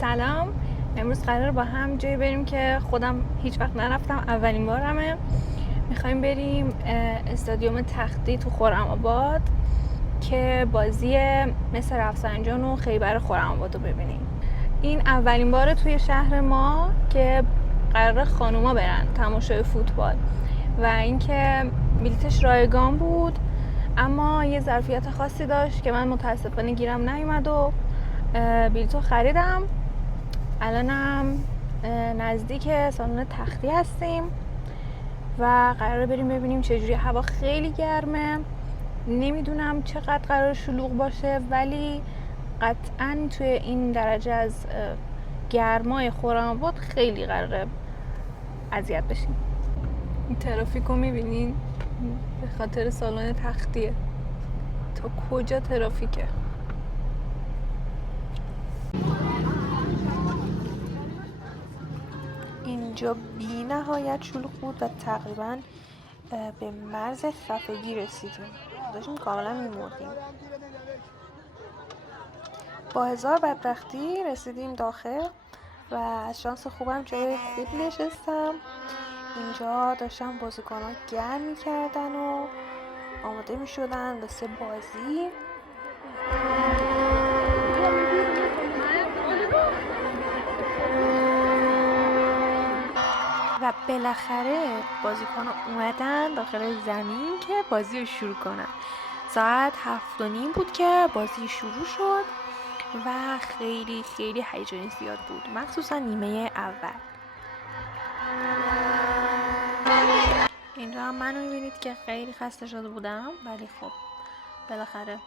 سلام. امروز قرار با هم جایی بریم که خودم هیچ وقت نرفتم، اولین بارمه. میخوایم بریم استادیوم تختی تو خرم‌آباد که بازی مثل رفسنجان و خیبر خرم‌آباد رو ببینیم. این اولین باره توی شهر ما که قرار خانوما برن تماشای فوتبال و اینکه بلیتش رایگان بود، اما یه ظرفیت خاصی داشت که من متاسفانه گیرم نیومد و بلیتو خریدم. الانم نزدیک سالن تختی هستیم و قراره بریم ببینیم چجوری. هوا خیلی گرمه، نمیدونم چقدر قرار شلوغ باشه، ولی قطعا توی این درجه از گرمای خرم‌آباد خیلی قراره اذیت بشیم. این ترافیک رو میبینین؟ به خاطر سالن تختیه. تا کجا ترافیکه؟ اینجا بی نهایت شلوغ بود و تقریبا به مرز خفگی رسیدیم، داشتیم کاملا میمردیم. با هزار بدبختی رسیدیم داخل و از شانس خوبم جای خوب نشستم. اینجا داشتن بازیکنان گرم میکردن و آماده میشدن واسه بازی. و بالاخره بازیکن‌ها اومدن داخل زمین که بازی رو شروع کنن. ساعت 7:30 بود که بازی شروع شد و خیلی خیلی هیجانی زیاد بود، مخصوصا نیمه اول. اینجا هم منو میبینید که خیلی خسته شده بودم، ولی خب بالاخره.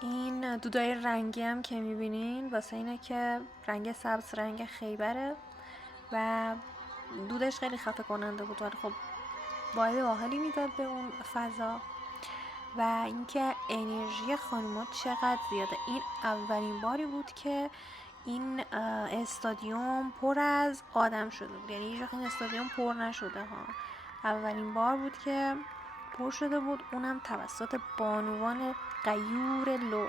این دودای رنگی هم که میبینین واسه اینه که رنگ سبز رنگ خیبره و دودش خیلی خفه کننده بود، ولی خب وایب باحالی میداد به اون فضا. و اینکه انرژی خانوما چقدر زیاده. این اولین باری بود که این استادیوم پر از آدم شده بود، یعنی هیچ وقت این استادیوم پر نشده ها. اولین بار بود که پر شده بود، اونم توسط بانوان غیور لر.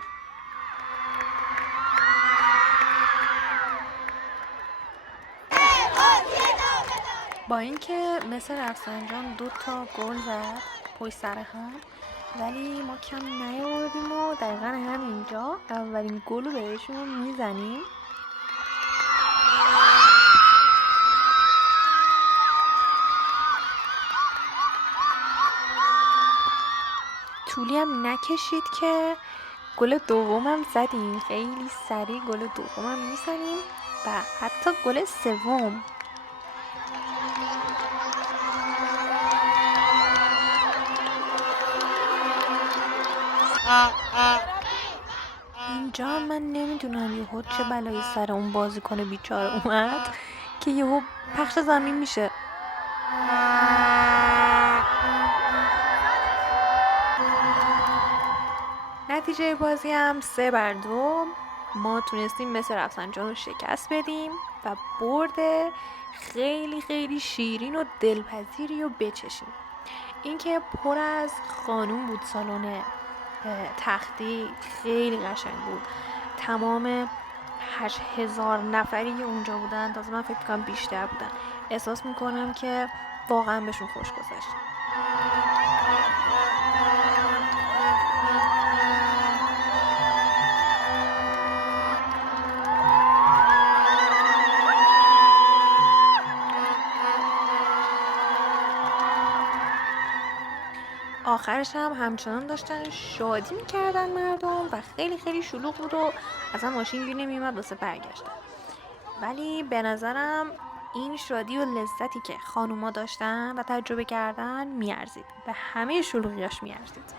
با اینکه مثل رفسنجان 2 گل زد پشت سر هم، ولی ما کم نیاوردیم و دقیقا همینجا اولین گل رو بهشون میزنیم. طولی هم نکشید که گل دومم زدیم. خیلی سریع گل دومم میزنیم و حتی گل سوم. اینجا من نمیدونم یهو چه بلایی سر اون بازیکن بیچاره اومد که یهو پخش زمین میشه. نتیجه بازی هم 3-2 ما تونستیم مثل رفسنجان رو شکست بدیم و برد خیلی خیلی شیرین و دلپذیری رو بچشیم. اینکه پر از خانوم بود سالن تختی، خیلی قشنگ بود. تمام 8000 نفری که اونجا بودن، تازه من فکر میکنم بیشتر بودن، احساس میکنم که واقعا بهشون خوش گذشت. آخرش هم همچنان داشتن شادی میکردن مردم و خیلی خیلی شلوغ بود و اصلا ماشین گیر نمیومد واسه برگشتن. ولی به نظرم این شادی و لذتی که خانوما داشتن و تجربه کردن میارزید، به همه شلوغیاش میارزید.